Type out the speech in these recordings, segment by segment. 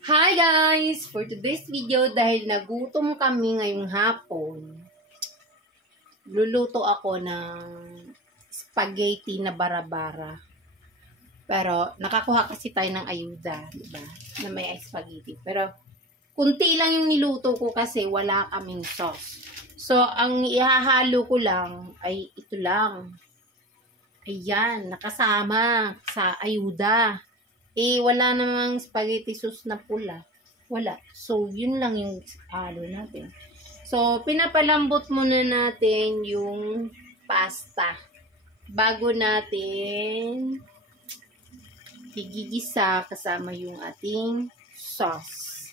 Hi guys! For today's video, dahil nagutom kami ngayong hapon, luluto ako ng spaghetti na bara-bara. Pero nakakuha kasi tayo ng ayuda, diba? Na may spaghetti. Pero kunti lang yung niluto ko kasi wala kaming sauce. So ang ihahalo ko lang ay ito lang. Ayan, nakasama sa ayuda. Wala namang spaghetti sauce na pula. Wala. So, yun lang yung halo natin. So, pinapalambot muna natin yung pasta. Bago natin igigisa kasama yung ating sauce.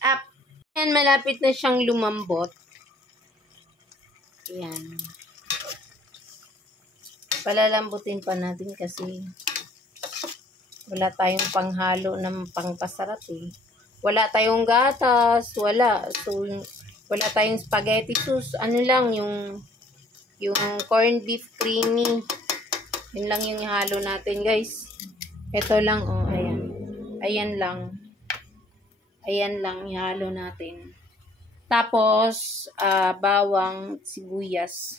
Up. Ayan, malapit na siyang lumambot. Ayan. Palalambutin pa natin kasi wala tayong panghalo ng pangpasarap eh. Wala tayong gatas, wala. So, wala tayong spaghetti sauce. Ano lang, yung corned beef creamy. Yun lang yung ihalo natin, guys. Ito lang, oh, ayan. Ayan lang. Ayan lang, ihalo natin. Tapos, bawang, sibuyas.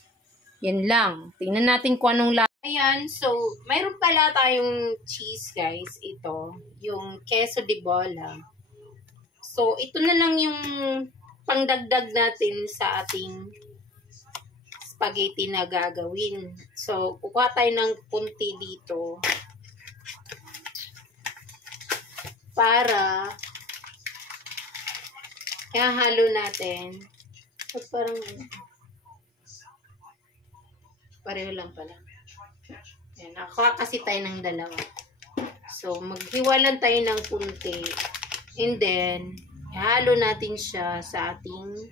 Yan lang. Tingnan natin kung anong lasa. Ayan, so, mayroon pala tayong cheese, guys. Ito, yung queso de bola. So, ito na lang yung pangdagdag natin sa ating spaghetti na gagawin. So, kukuha tayo ng punti dito para ihahalo natin. At parang pareho lang pala. Ayan, nakuha kasi tayo ng dalawa. So, maghiwalan tayo ng punti. And then, ihalo natin siya sa ating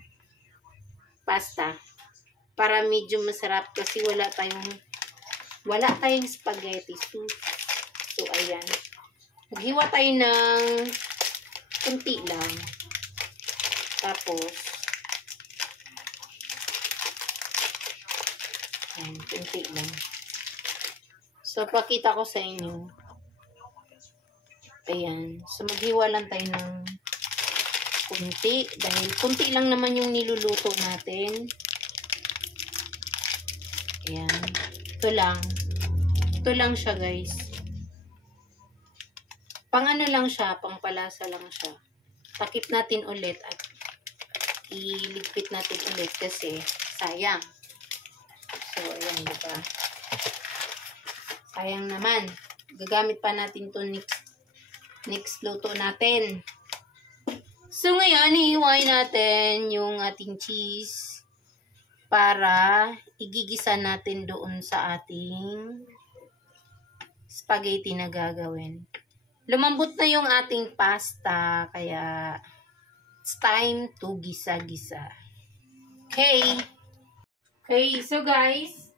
pasta. Para medyo masarap kasi wala tayong spaghetti sauce. So, ayan. Maghiwa tayo ng punti lang. Tapos, ayan, punti lang. So, pakita ko sa inyo. Ayan. So, maghiwa lang tayo ng kunti. Dahil kunti lang naman yung niluluto natin. Ayan. Ito lang. Ito lang siya, guys. Pang ano lang siya, pang palasa lang siya. Takip natin ulit at iligpit natin ulit kasi sayang. So, ayan, diba? Sayang naman. Gagamit pa natin to next luto natin. So, ngayon, ihiwain natin yung ating cheese para igigisa natin doon sa ating spaghetti na gagawin. Lumambot na yung ating pasta, kaya it's time to gisa-gisa. Okay. Okay, so guys,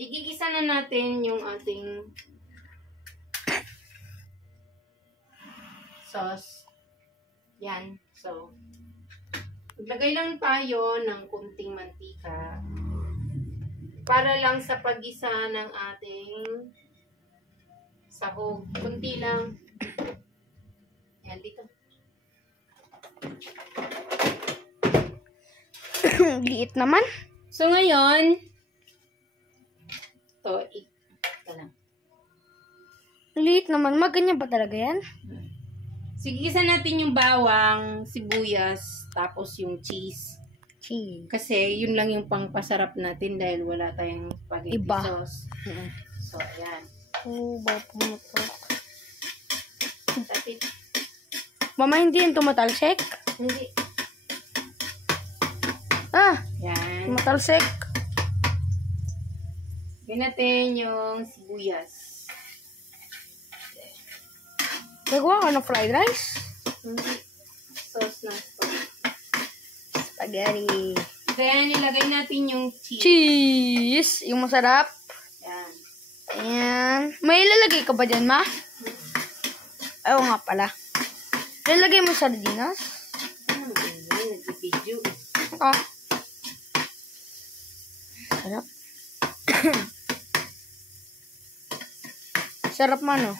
igigisa na natin yung ating sauce. Yan. So, maglagay lang tayo ng kunting mantika para lang sa paggisa ng ating sahog. Kunti lang. Yan, dito. Liit naman. So, ngayon, ito lang. Liit naman. Maganyan ba talaga yan? Sigisa natin yung bawang, sibuyas, tapos yung cheese. Cheese. Kasi yun lang yung pangpasarap natin dahil wala tayong spaghetti Iba. sauce. So, ayan. Oh, ba't mo to? Tapit. Mama, hindi yan tumatalsik? Hindi. Ah, Yan. tumatalsik. Gawin natin yung sibuyas. Gagawa ka ng fried rice? Hindi. Sauce ng spaghetti. Spaghetti. Kaya nilagay natin yung cheese. Cheese! Yung masarap. Yan. Ayan. May ilalagay ka ba dyan, ma? Ayaw nga pala. Ilalagay mo sardinas? Ano ba yun? Nag-video. Ah. Sarap. Sarap man, oh.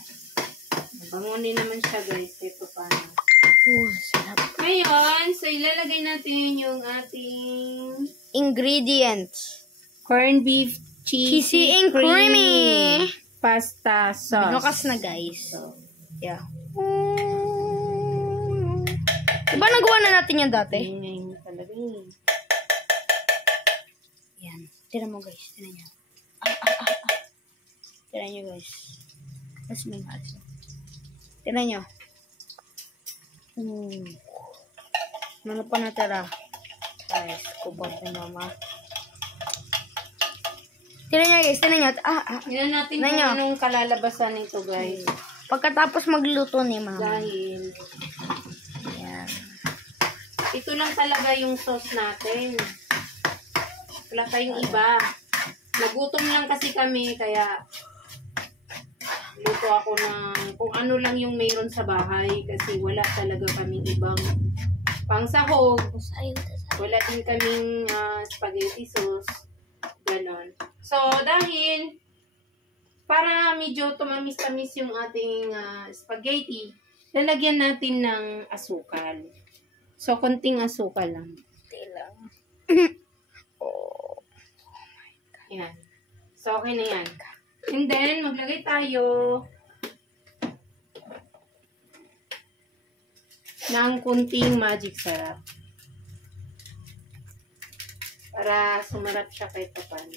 Bangunin naman siya, guys. Ito paano. Sarap. Ngayon, so ilalagay natin yung ating Ingredients. corned beef cheesy and creamy. pasta sauce. Binukas na, guys. Yeah. Diba nagawa na natin yan dati? Ngayon talaga yun. Yan. Tira mo, guys. Tira nyo. Tira nyo, guys. Mas may halos. Tira nyo. Ano pa natira? Guys, kubot ni mama. Tira nyo, guys. Tira nyo. Tingnan natin kung anong kalalabasan nito, guys. Pagkatapos magluto ni mama. Dahil Yan. ito lang talaga yung sauce natin. Wala tayong iba. Nagutom lang kasi kami, kaya luto ako ng kung ano lang yung mayroon sa bahay kasi wala talaga kaming ibang pangsahog. Wala din kaming spaghetti sauce. Ganon. So, dahil para medyo tumamis-tamis yung ating spaghetti, lalagyan natin ng asukal. So, konting asukal lang. Lang. Yan. So, okay na yan. And then, maglagay tayo ng kunting magic sarap. Para sumarap siya kahit paano.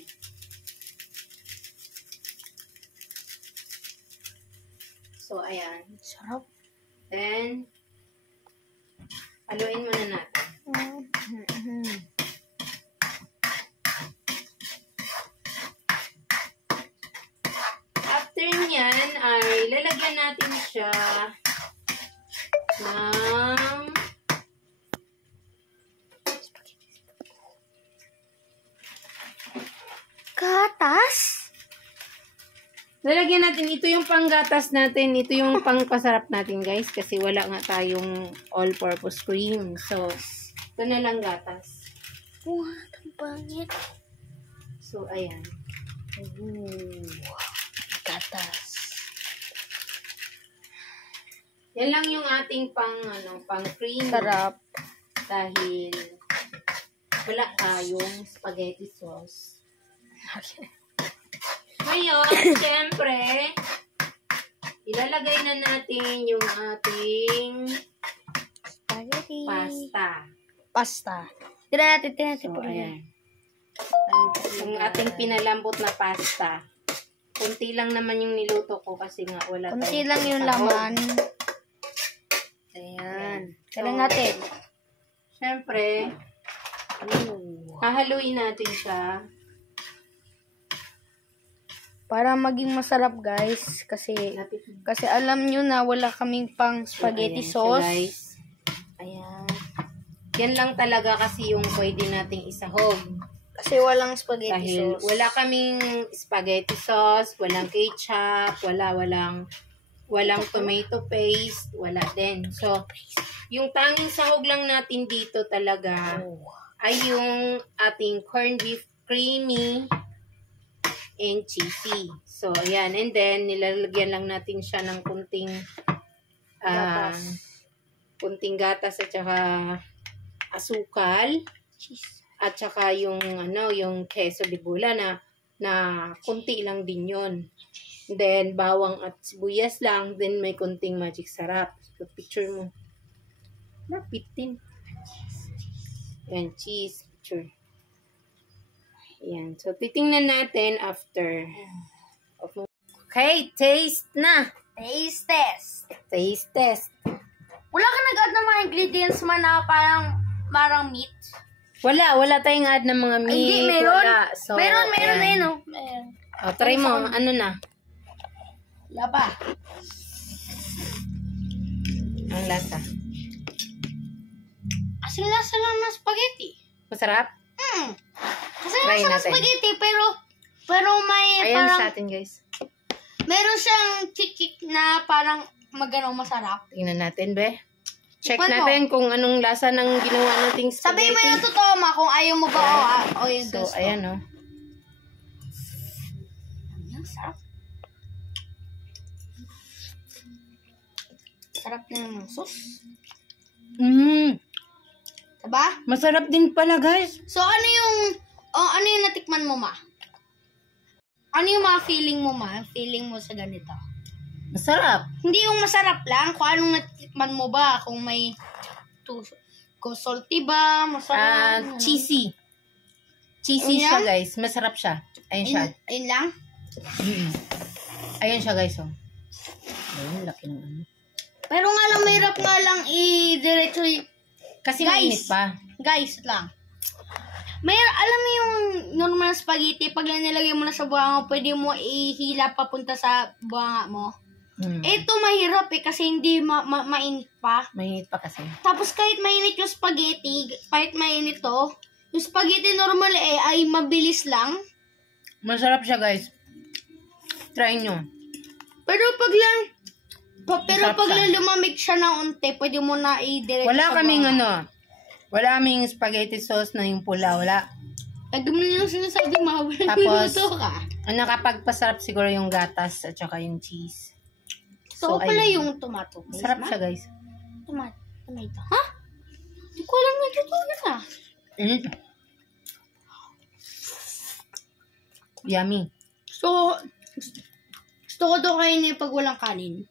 So, ayan. Sarap. Then, haluin muna natin. After nyan, ay lalagyan natin siya ng Gatas? lalagyan natin, ito yung panggatas natin, ito yung pangpasarap natin, guys, kasi wala nga tayong all-purpose cream. So, ito na lang gatas. What? Ang pangit. So, ayan. Gatas. Yan lang yung ating pang cream. Sarap. Dahil wala tayong spaghetti sauce. Ngayon, syempre, ilalagay na natin yung ating Spaghetti. pasta. Tira natin. So, ayan. Yung ating pinalambot na pasta. Kunti lang naman yung niluto ko kasi nga wala tayong Kunti lang yung sahog. laman. Ayan. Tira natin. Syempre, hahaluin natin siya. Para maging masarap, guys. Kasi alam nyo na wala kaming pang spaghetti So, sauce. ayan siya, guys. Ayan. Yan lang talaga kasi yung pwede nating isahog. Kasi walang spaghetti Dahil sauce. wala kaming spaghetti sauce, walang ketchup, walang tomato paste, wala din. So, yung tanging sahog lang natin dito talaga ay yung ating corned beef creamy and cheesy. So, ayan. And then, nilalagyan lang natin siya ng kunting gatas at saka asukal. At saka yung queso de bola na kunti lang din yon. Then, bawang at sibuyas lang. Then, may kunting magic sarap. So, picture mo. Lapit din. Ayan, cheese. Picture. Ayan. So, titingnan natin after. Okay, taste na. Taste test. Taste test. Wala ka nag-add ng mga ingredients man na parang meat? Wala tayong add ng mga meat. Hindi, meron. Wala. So, meron ayan. na yun, oh. Meron. O, try mo. Ano na? Wala pa. Ang lasa. Kasi lasa lang ng spaghetti. Masarap? Kasi Try lasa ng natin. spaghetti, pero may Ayan parang, sa atin, guys. meron siyang kikik na parang masarap. Tingnan natin, be. Check Tikman mo. natin kung anong lasa ng ginawa nating spaghetti. Sabihin mo yung totoo, ma, kung ayaw mo ba o yung So, gusto. ayan, oh. Ayan, sarap. Sarap ng sauce. Diba? Masarap din pala, guys. So, ano yung natikman mo, ma? Ano yung mga feeling mo, ma? Feeling mo sa ganito? Masarap. Hindi yung masarap lang, kung anong natikman mo ba, kung may kung salty ba, masarap. Cheesy. Cheesy Ayan? siya, guys. Masarap siya. Ayun siya. Ayun lang? Ayun siya, guys. Oh. Ayun, laki ng ano. Pero nga lang, mahirap nga lang i-diretso Kasi Guys. mainit pa. Guys lang. Alam mo yung normal na spaghetti, pag nilagay mo na sa buhanga, pwede mo ihila papunta sa buhanga mo. Ito mahirap kasi hindi mainit pa. Mainit pa kasi. Tapos kahit mainit yung spaghetti, kahit mainit to, yung spaghetti normal ay mabilis lang. Masarap siya, guys. Try nyo. Pero pag Masarap pag siya. lumamig siya ng unti, pwede mo na i-diretso Wala sa kaming buhanga. wala kaming spaghetti sauce na yung pula. Wala. Lagi mo na yung sinasabi, mahawala Tapos, minuto ka. Ang nakapagpasarap siguro yung gatas at saka yung cheese. So, pala ayun. yung tomato paste, Sarap ma? siya, guys. Tomato. Ha? Hindi ko alam na dito na. Yummy. So, gusto ko daw kainin pag walang kanin.